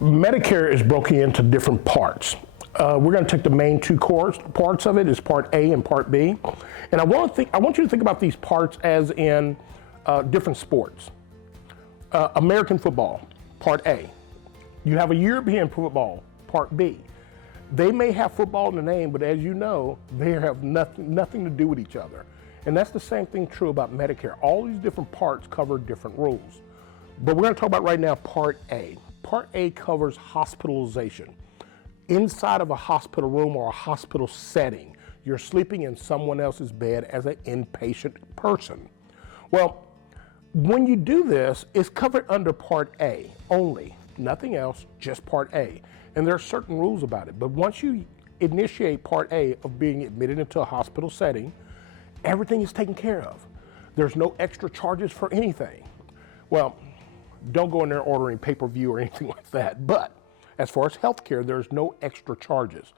Medicare is broken into different parts. We're going to take the main two parts of it, is Part A and Part B. And I want you to think about these parts as in different sports. American football, Part A. You have a European football, Part B. They may have football in the name, but as you know, they have nothing to do with each other. And that's the same thing true about Medicare. All these different parts cover different rules. But we're going to talk about right now Part A. Part A covers hospitalization. Inside of a hospital room or a hospital setting, you're sleeping in someone else's bed as an inpatient person. Well, when you do this, it's covered under Part A only, nothing else, just Part A. And there are certain rules about it. But once you initiate Part A of being admitted into a hospital setting, everything is taken care of. There's no extra charges for anything. Well, don't go in there ordering pay-per-view or anything like that. But as far as healthcare, there's no extra charges.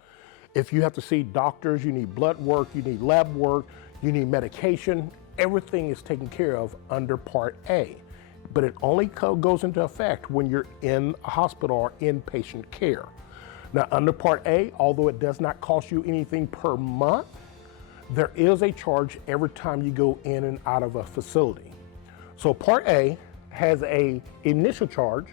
If you have to see doctors, you need blood work, you need lab work, you need medication, everything is taken care of under Part A. But it only goes into effect when you're in a hospital or inpatient care. Now, under Part A, although it does not cost you anything per month, there is a charge every time you go in and out of a facility. So Part A has an initial charge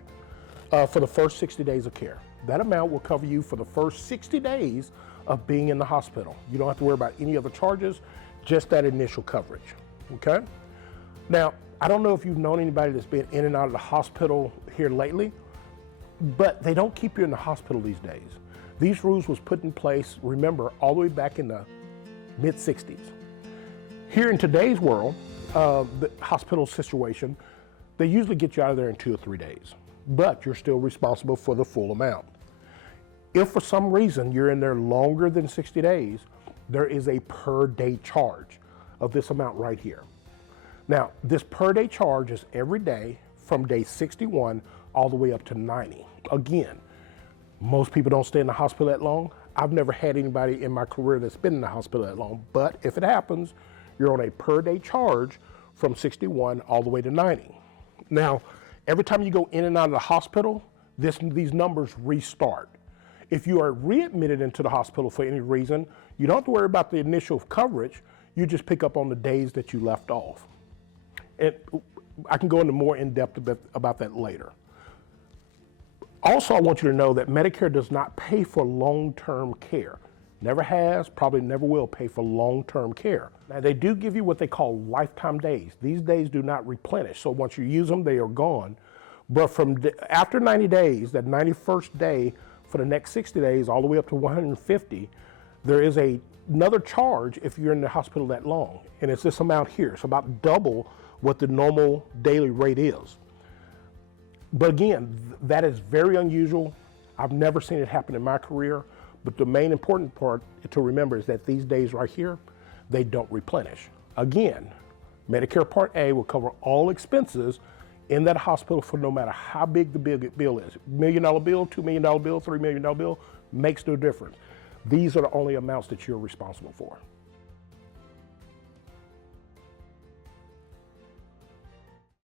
for the first 60 days of care. That amount will cover you for the first 60 days of being in the hospital. You don't have to worry about any other charges, just that initial coverage, okay? Now, I don't know if you've known anybody that's been in and out of the hospital here lately, but they don't keep you in the hospital these days. These rules was put in place, remember, all the way back in the mid-60s. Here in today's world, the hospital situation, they usually get you out of there in 2 or 3 days, but you're still responsible for the full amount. If for some reason you're in there longer than 60 days, there is a per day charge of this amount right here. Now, this per day charge is every day from day 61 all the way up to 90. Again, most people don't stay in the hospital that long. I've never had anybody in my career that's been in the hospital that long, but if it happens, you're on a per day charge from 61 all the way to 90. Now, every time you go in and out of the hospital, these numbers restart. If you are readmitted into the hospital for any reason, you don't have to worry about the initial coverage. You just pick up on the days that you left off. And I can go into more in-depth about that later. Also, I want you to know that Medicare does not pay for long-term care. Never has, probably never will pay for long-term care. Now, they do give you what they call lifetime days. These days do not replenish, so once you use them, they are gone. But after 90 days, that 91st day for the next 60 days, all the way up to 150, there is another charge if you're in the hospital that long, and it's this amount here. It's about double what the normal daily rate is. But again, that is very unusual. I've never seen it happen in my career, but the main important part to remember is that these days right here, they don't replenish. Again, Medicare Part A will cover all expenses in that hospital for no matter how big the bill is. $1 million bill, $2 million bill, $3 million bill, makes no difference. These are the only amounts that you're responsible for.